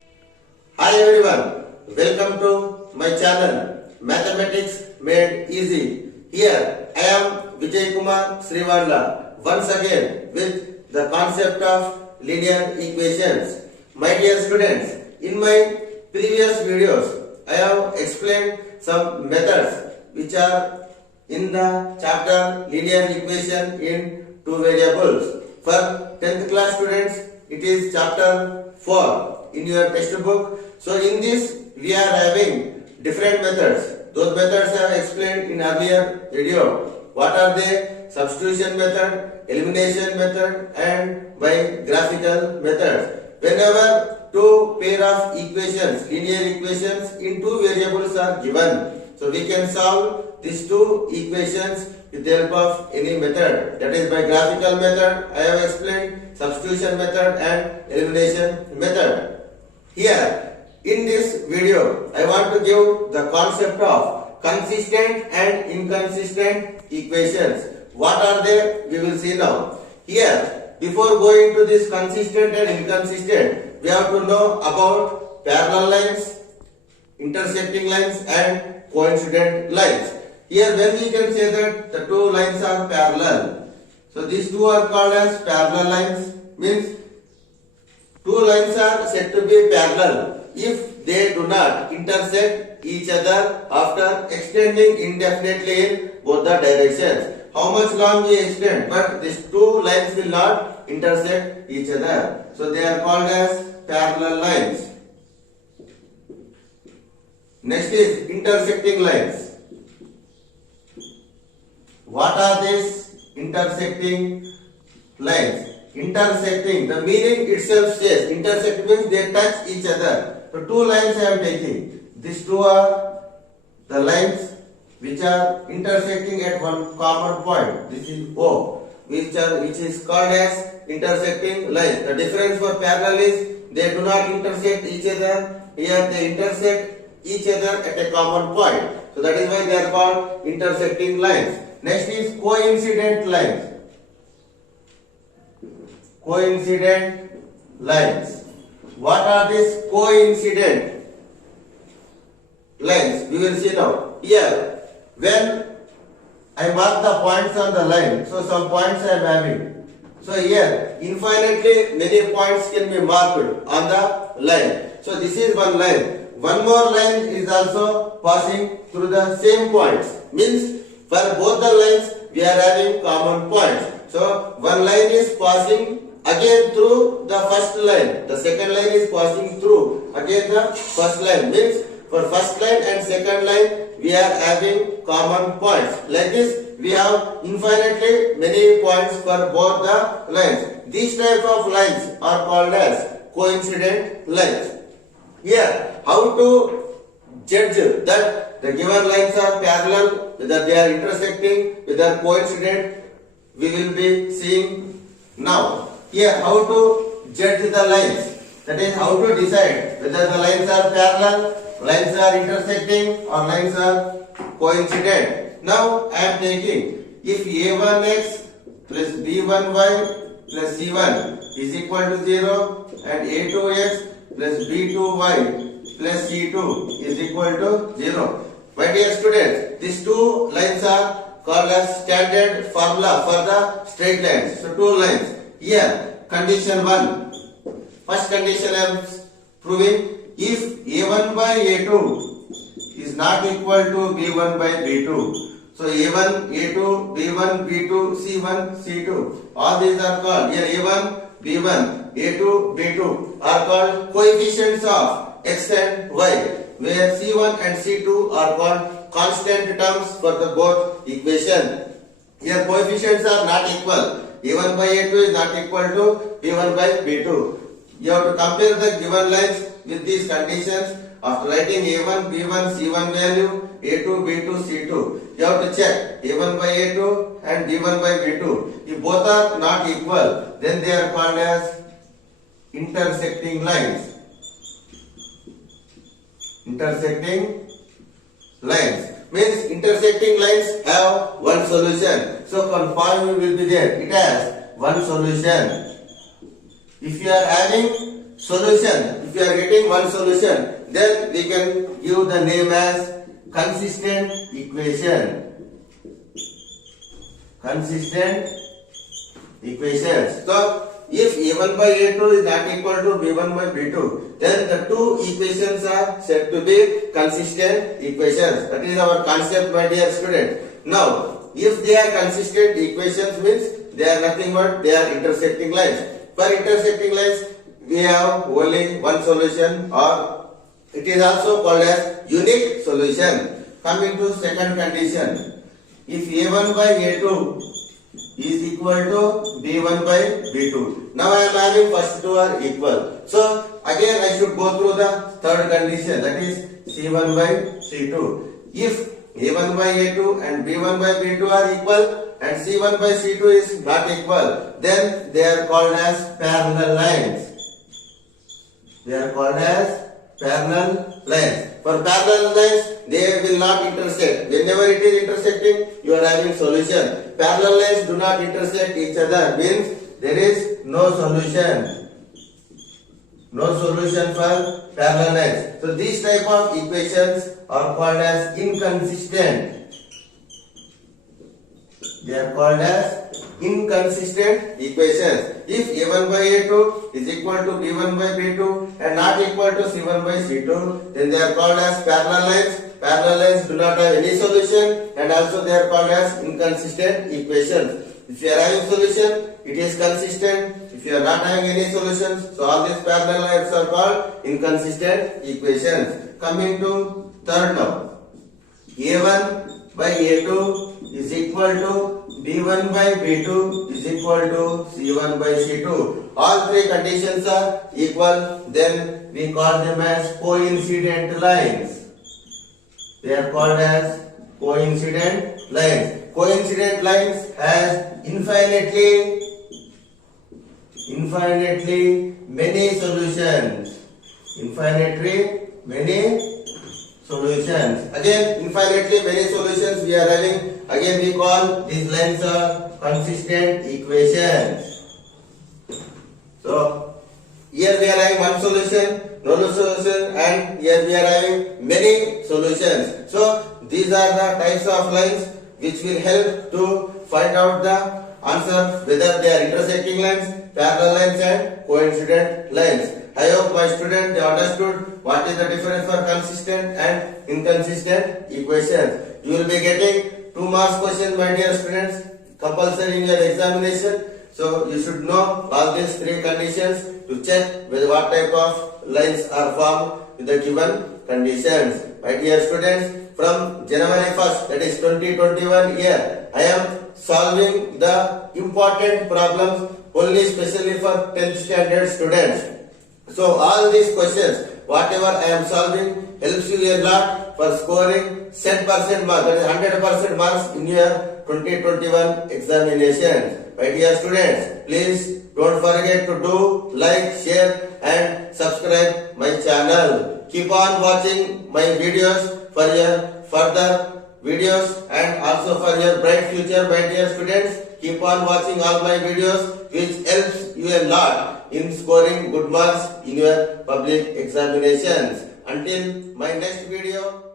Hi everyone, welcome to my channel Mathematics Made Easy. Here I am Vijay Kumar Srivandla once again with the concept of linear equations. My dear students, in my previous videos I have explained some methods which are in the chapter linear equation in two variables. For 10th class students, it is chapter 4 in your textbook. So in this we are having different methods. Those methods I have explained in earlier video. What are they? Substitution method, elimination method and by graphical methods. Whenever two pair of equations, linear equations in two variables are given, so we can solve these two equations with the help of any method. That is by graphical method. I have explained substitution method and elimination method. Here in this video, I want to give the concept of consistent and inconsistent equations. What are they? We will see now. Here, before going to this consistent and inconsistent, we have to know about parallel lines, intersecting lines and coincident lines. Here when we can say that the two lines are parallel. So these two are called as parallel lines, means two lines are said to be parallel if they do not intersect each other after extending indefinitely in both the directions. How much long we extend, but these two lines will not intersect each other. So they are called as parallel lines. Next is intersecting lines. What are these intersecting lines? Intersecting, the meaning itself says intersect means they touch each other. So two lines I am taking. These two are the lines which are intersecting at one common point. This is O, which is called as intersecting lines. The difference for parallel is they do not intersect each other. Here they intersect each other at a common point. So that is why they are called intersecting lines. Next is coincident lines. Coincident lines. What are these coincident lines? We will see now. Here, when I mark the points on the line, so some points I am having. So here, infinitely many points can be marked on the line. So this is one line. One more line is also passing through the same points. Means for both the lines we are having common points. So one line is passing again through the first line. The second line is passing through again the first line. Means for first line and second line we are having common points. Like this we have infinitely many points for both the lines. These type of lines are called as coincident lines. Here, how to judge that the given lines are parallel, whether they are intersecting, whether coincident, we will be seeing now. Here, how to judge the lines, that is how to decide whether the lines are parallel, lines are intersecting or lines are coincident. Now, I am taking if a1x plus b1y plus c1 is equal to 0 and a2x plus b2y plus c2 is equal to 0. My dear students, these two lines are called as standard formula for the straight lines. So two lines. Here, condition 1. First condition I am proving if a1 by a2 is not equal to b1 by b2. So a1, a2, b1, b2, c1, c2. All these are called here a1, b1, a2, b2 are called coefficients of x and y, where c1 and c2 are called constant terms for the both equation. Here coefficients are not equal. a1 by a2 is not equal to b1 by b2. You have to compare the given lines with these conditions. After writing a1, b1, c1 value, a2, b2, c2, you have to check a1 by a2 and b1 by b2. If both are not equal, then they are called as intersecting lines. Intersecting lines means intersecting lines have one solution. So conformity will be there. It has one solution. If you are having solution. If you are getting one solution, then we can give the name as consistent equation. Consistent equations. So, if A1 by A2 is not equal to B1 by B2, then the two equations are said to be consistent equations. That is our concept, my dear student. Now, if they are consistent equations means they are nothing but they are intersecting lines. For intersecting lines, we have only one solution, or it is also called as unique solution. Coming to second condition, if A1 by A2 is equal to B1 by B2. Now I am having first two are equal. So again I should go through the third condition, that is C1 by C2. If A1 by A2 and B1 by B2 are equal and C1 by C2 is not equal, then they are called as parallel lines. They are called as parallel lines. For parallel lines, they will not intersect. Whenever it is intersecting, you are having solution. Parallel lines do not intersect each other, means there is no solution. No solution for parallel lines. So these type of equations are called as inconsistent. They are called as inconsistent equations. If A1 by A2 is equal to B1 by B2 and not equal to C1 by C2, then they are called as parallel lines. Parallel lines do not have any solution, and also they are called as inconsistent equations. If you are having solution, it is consistent. If you are not having any solutions, so all these parallel lines are called inconsistent equations. Coming to third now, A1 by A2 is equal to B1 by B2 is equal to C1 by C2. All three conditions are equal, then we call them as coincident lines. They are called as coincident lines. Coincident lines has infinitely many solutions. Infinitely many solutions. Again, infinitely many solutions we are having. Again, we call these lines are consistent equations. So, here we are having one solution, no solution, and here we are having many solutions. So, these are the types of lines which will help to find out the answer whether they are intersecting lines, parallel lines, and coincident lines. I hope my students they understood what is the difference for consistent and inconsistent equations. You will be getting 2 marks question, my dear students, compulsory in your examination. So you should know all these three conditions to check with what type of lines are formed with the given conditions. My dear students, from January 1st, that is 2021 year, I am solving the important problems only specially for 10th standard students. So all these questions, whatever I am solving, helps you a lot for scoring 100% marks, that is 100% marks in your 2021 examination. My dear students, please don't forget to do like, share and subscribe my channel. Keep on watching my videos for your further videos and also for your bright future, my dear students. Keep on watching all my videos, which helps you a lot in scoring good marks in your public examinations. Until my next video.